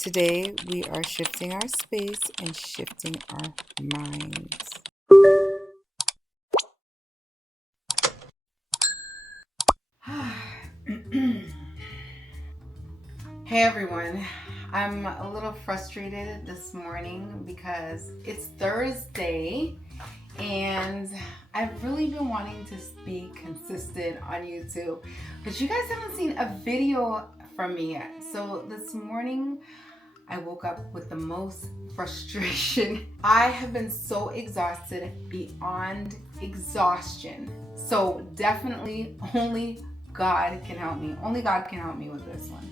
Today, we are shifting our space and shifting our minds. Hey everyone, I'm a little frustrated this morning because it's Thursday and I've really been wanting to be consistent on YouTube, but you guys haven't seen a video from me yet. So this morning I woke up with the most frustration. I have been so exhausted beyond exhaustion. So definitely only God can help me. Only God can help me with this one.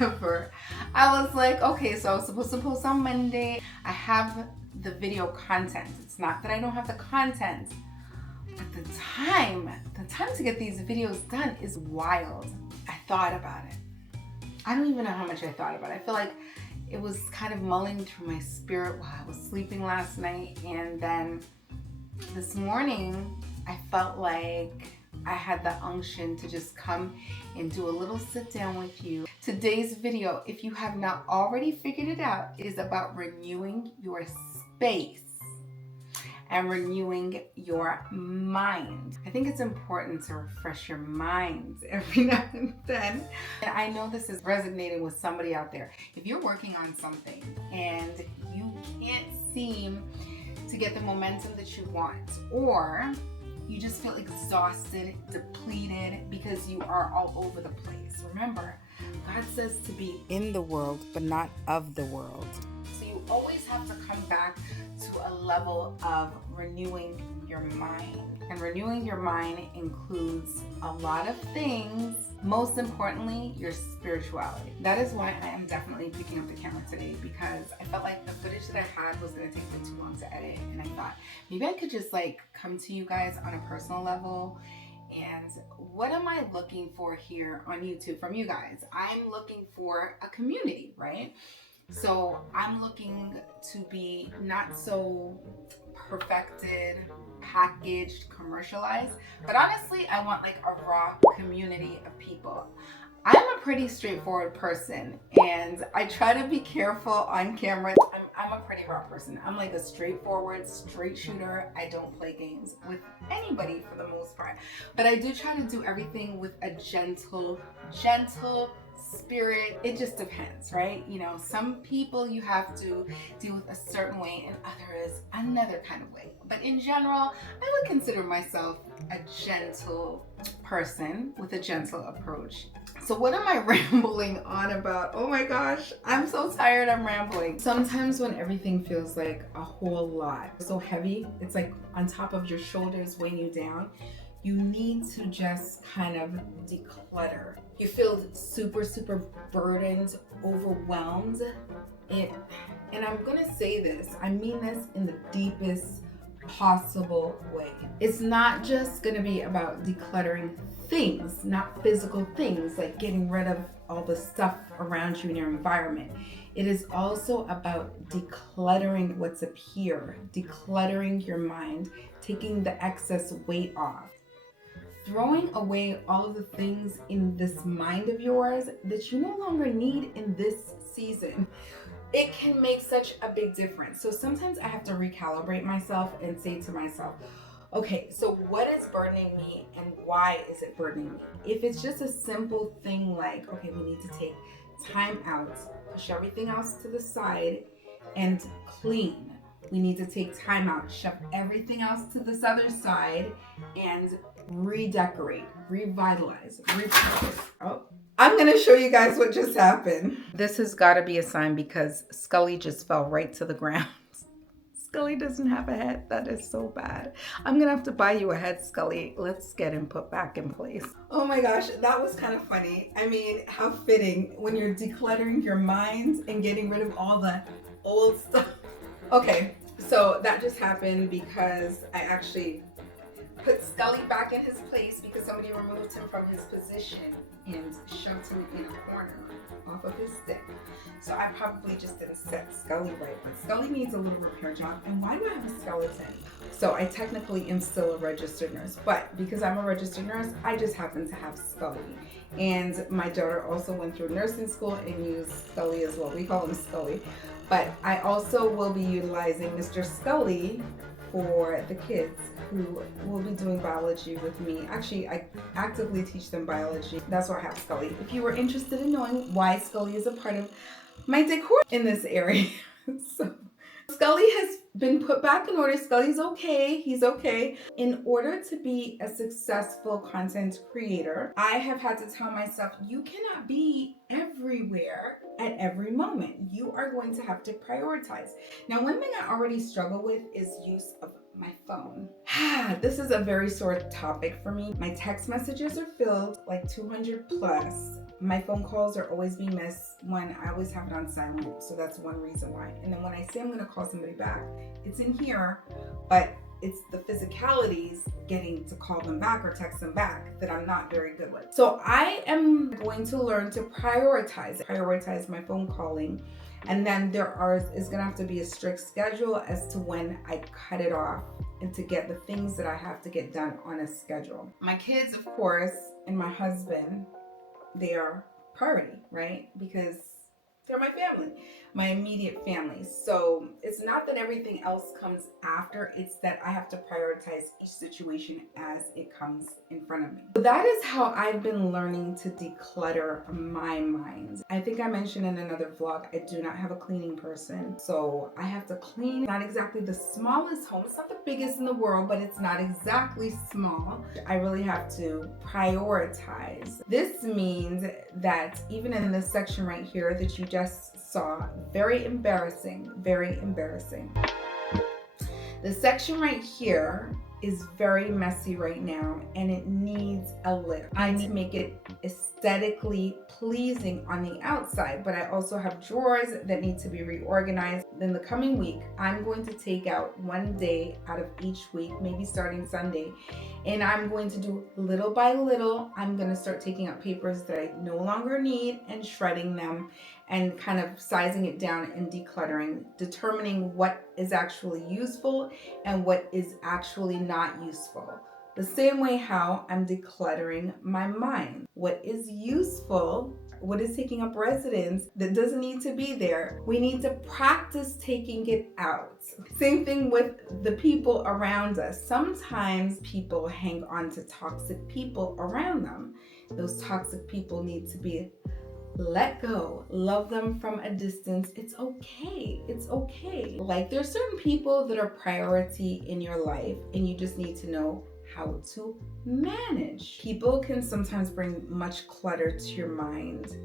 Ever. I was like, okay, so I was supposed to post on Monday. I have the video content. It's not that I don't have the content, but the time to get these videos done is wild. I thought about it. I don't even know how much I thought about it. I feel like it was kind of mulling through my spirit while I was sleeping last night, and then this morning I felt like I had the unction to just come and do a little sit down with you. Today's video, if you have not already figured it out, is about renewing your space and renewing your mind. I think it's important to refresh your minds every now and then. And I know this is resonating with somebody out there. If you're working on something and you can't seem to get the momentum that you want, or you just feel exhausted, depleted because you are all over the place. Remember, God says to be in the world, but not of the world. So you always have to come back to a level of renewing your mind. And renewing your mind includes a lot of things. Most importantly, your spirituality. That is why I am definitely picking up the camera today, because I felt like the footage that I had was going to take me too long to edit. And I thought maybe I could just come to you guys on a personal level. And what am I looking for here on YouTube from you guys? I'm looking for a community, right? So I'm looking to be not so perfected, packaged, commercialized, but honestly, I want a raw community of people. I'm a pretty straightforward person, and I try to be careful on camera. I'm a pretty raw person. I'm like a straightforward, straight shooter. I don't play games with anybody for the most part, but I do try to do everything with a gentle spirit. It just depends, right? Some people you have to deal with a certain way and others another kind of way. But in general, I would consider myself a gentle person with a gentle approach. So what am I rambling on about? Oh my gosh, I'm so tired I'm rambling. Sometimes when everything feels like a whole lot, so heavy, it's like on top of your shoulders weighing you down, you need to just kind of declutter. You feel super burdened, overwhelmed. And I'm gonna say this, I mean this in the deepest possible way. It's not just gonna be about decluttering things, not physical things, like getting rid of all the stuff around you in your environment. It is also about decluttering what's up here, decluttering your mind, taking the excess weight off, throwing away all of the things in this mind of yours that you no longer need in this season. It can make such a big difference. So sometimes I have to recalibrate myself and say to myself, okay, so what is burdening me and why is it burdening me? If it's just a simple thing like, okay, we need to take time out, push everything else to the side and clean. We need to take time out, shove everything else to this other side and redecorate, revitalize, repurpose. Oh, I'm gonna show you guys what just happened. This has gotta be a sign because Scully just fell right to the ground. Scully doesn't have a head. That is so bad. I'm gonna have to buy you a head, Scully. Let's get him put back in place. Oh my gosh, that was kind of funny. I mean, how fitting when you're decluttering your mind and getting rid of all the old stuff. Okay, so that just happened because I actually put Scully back in his place because somebody removed him from his position and shoved him in a corner off of his stick. So I probably just didn't set Scully right, but Scully needs a little repair job. And why do I have a skeleton? So I technically am still a registered nurse, but because I'm a registered nurse, I just happen to have Scully. And my daughter also went through nursing school and used Scully as well. We call him Scully. But I also will be utilizing Mr. Scully for the kids who will be doing biology with me. Actually, I actively teach them biology. That's why I have Scully. If you were interested in knowing why Scully is a part of my decor in this area. So Scully has been put back in order. Scully's okay. He's okay. In order to be a successful content creator, I have had to tell myself, you cannot be everywhere at every moment. You are going to have to prioritize. Now, one thing I already struggle with is use of my phone. This is a very sore topic for me. My text messages are filled, like 200 plus. My phone calls are always being missed when I always have it on silent. So that's one reason why. And then when I say I'm going to call somebody back, it's in here, but it's the physicalities getting to call them back or text them back that I'm not very good with. So I am going to learn to prioritize my phone calling. And then is going to have to be a strict schedule as to when I cut it off and to get the things that I have to get done on a schedule. My kids, of course, and my husband, they are priority, right? Because they're my family, my immediate family. So it's not that everything else comes after, it's that I have to prioritize each situation as it comes in front of me. So that is how I've been learning to declutter my mind. I think I mentioned in another vlog, I do not have a cleaning person. So I have to clean, not exactly the smallest home. It's not the biggest in the world, but it's not exactly small. I really have to prioritize. This means that even in this section right here that you just saw, very embarrassing. The section right here is very messy right now and it needs a lift. I need to make it aesthetically pleasing on the outside, but I also have drawers that need to be reorganized. In the coming week, I'm going to take out one day out of each week, maybe starting Sunday, and I'm going to do little by little. I'm going to start taking out papers that I no longer need and shredding them and kind of sizing it down and decluttering, determining what is actually useful and what is actually not useful. The same way how I'm decluttering my mind. What is useful, what is taking up residence that doesn't need to be there, we need to practice taking it out. Same thing with the people around us. Sometimes people hang on to toxic people around them. Those toxic people need to be let go. Love them from a distance. It's okay. It's okay. Like, there's certain people that are priority in your life and you just need to know how to manage. People can sometimes bring much clutter to your mind.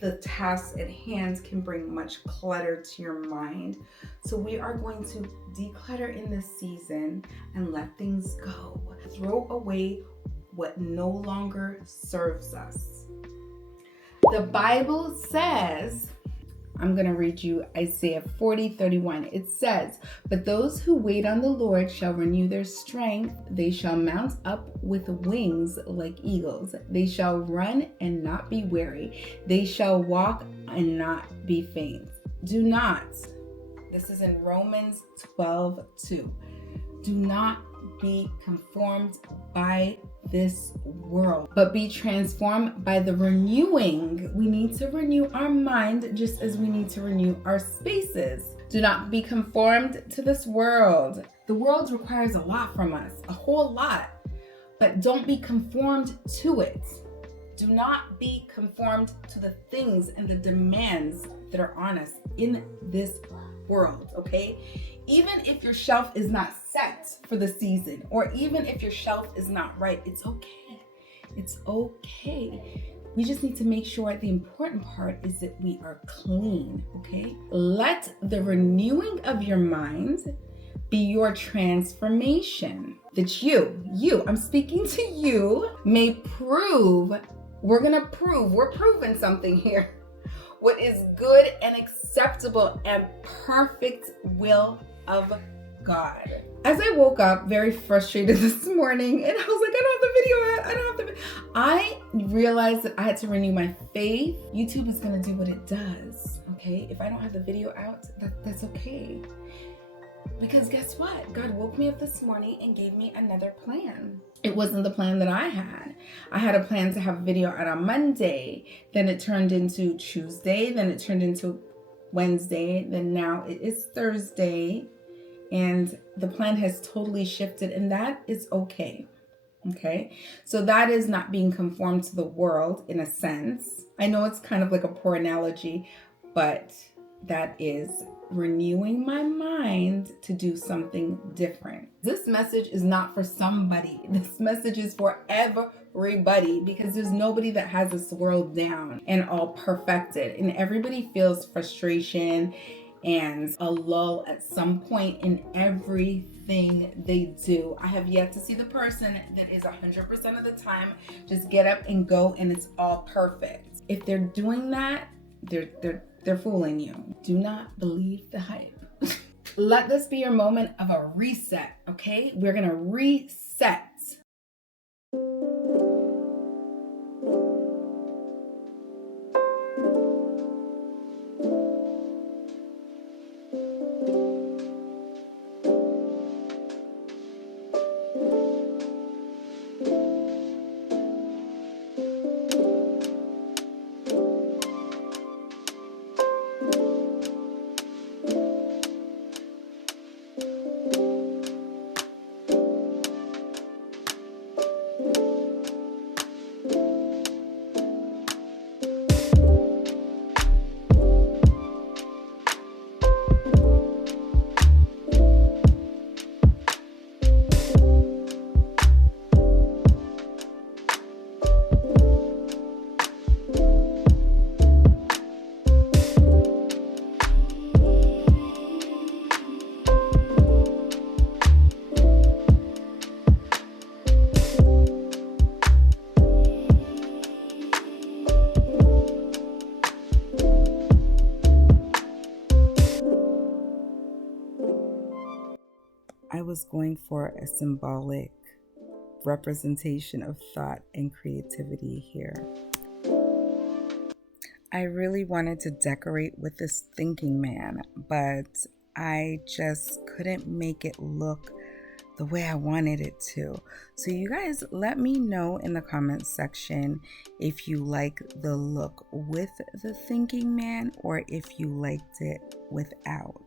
The tasks at hand can bring much clutter to your mind. So we are going to declutter in this season and let things go. Throw away what no longer serves us. The Bible says, I'm going to read you Isaiah 40:31. It says, "But those who wait on the Lord shall renew their strength. They shall mount up with wings like eagles. They shall run and not be weary. They shall walk and not be faint." Do not, this is in Romans 12:2. Do not be conformed by this world, but be transformed by the renewing. We need to renew our mind just as we need to renew our spaces. Do not be conformed to this world. The world requires a lot from us, a whole lot, but don't be conformed to it. Do not be conformed to the things and the demands that are on us in this world, okay? Even if your shelf is not set for the season, or even if your shelf is not right, it's okay. It's okay. We just need to make sure the important part is that we are clean, okay? Let the renewing of your mind be your transformation. That you, I'm speaking to you, may prove, we're proving something here. What is good and acceptable and perfect will of God. As I woke up very frustrated this morning, and I was like, I don't have the video out. I don't have the I realized that I had to renew my faith. YouTube is gonna do what it does, okay? If I don't have the video out, that's okay. Because guess what? God woke me up this morning and gave me another plan. It wasn't the plan that I had. I had a plan to have a video out on Monday. Then it turned into Tuesday. Then it turned into Wednesday. Then now it is Thursday. And the plan has totally shifted. And that is okay. Okay? So that is not being conformed to the world in a sense. I know it's kind of like a poor analogy, but that is renewing my mind to do something different. This message is not for somebody. This message is for everybody, because there's nobody that has this world down and all perfected. And everybody feels frustration and a lull at some point in everything they do. I have yet to see the person that is 100% of the time just get up and go and it's all perfect. If they're doing that, they're fooling you. Do not believe the hype. Let this be your moment of a reset, okay? We're gonna reset. I was going for a symbolic representation of thought and creativity here. I really wanted to decorate with this thinking man, but I just couldn't make it look the way I wanted it to. So you guys let me know in the comments section if you like the look with the thinking man or if you liked it without.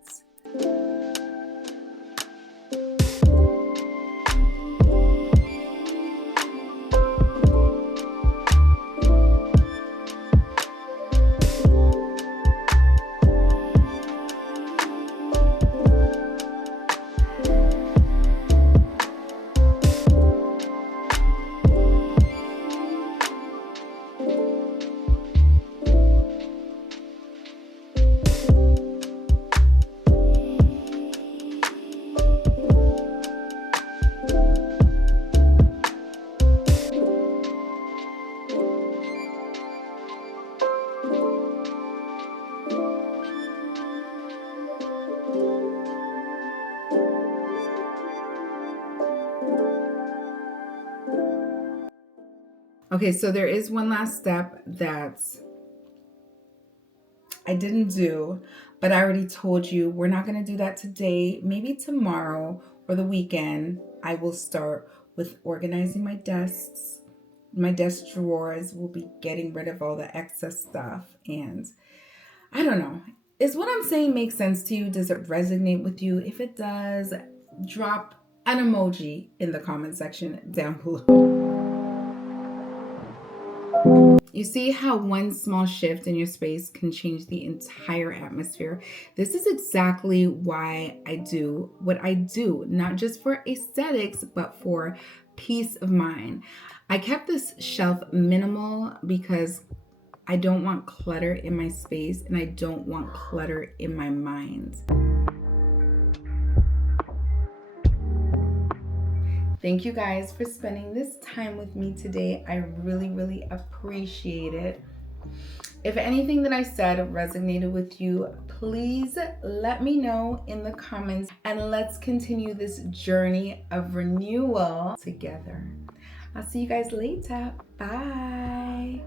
Okay, so there is one last step that I didn't do, but I already told you we're not going to do that today. Maybe tomorrow or the weekend, I will start with organizing my desks. My desk drawers. Will be getting rid of all the excess stuff. And I don't know. Is what I'm saying make sense to you? Does it resonate with you? If it does, drop an emoji in the comment section down below. You see how one small shift in your space can change the entire atmosphere? This is exactly why I do what I do, not just for aesthetics, but for peace of mind. I kept this shelf minimal because I don't want clutter in my space and I don't want clutter in my mind. Thank you guys for spending this time with me today. I really, really appreciate it. If anything that I said resonated with you, please let me know in the comments, and let's continue this journey of renewal together. I'll see you guys later. Bye.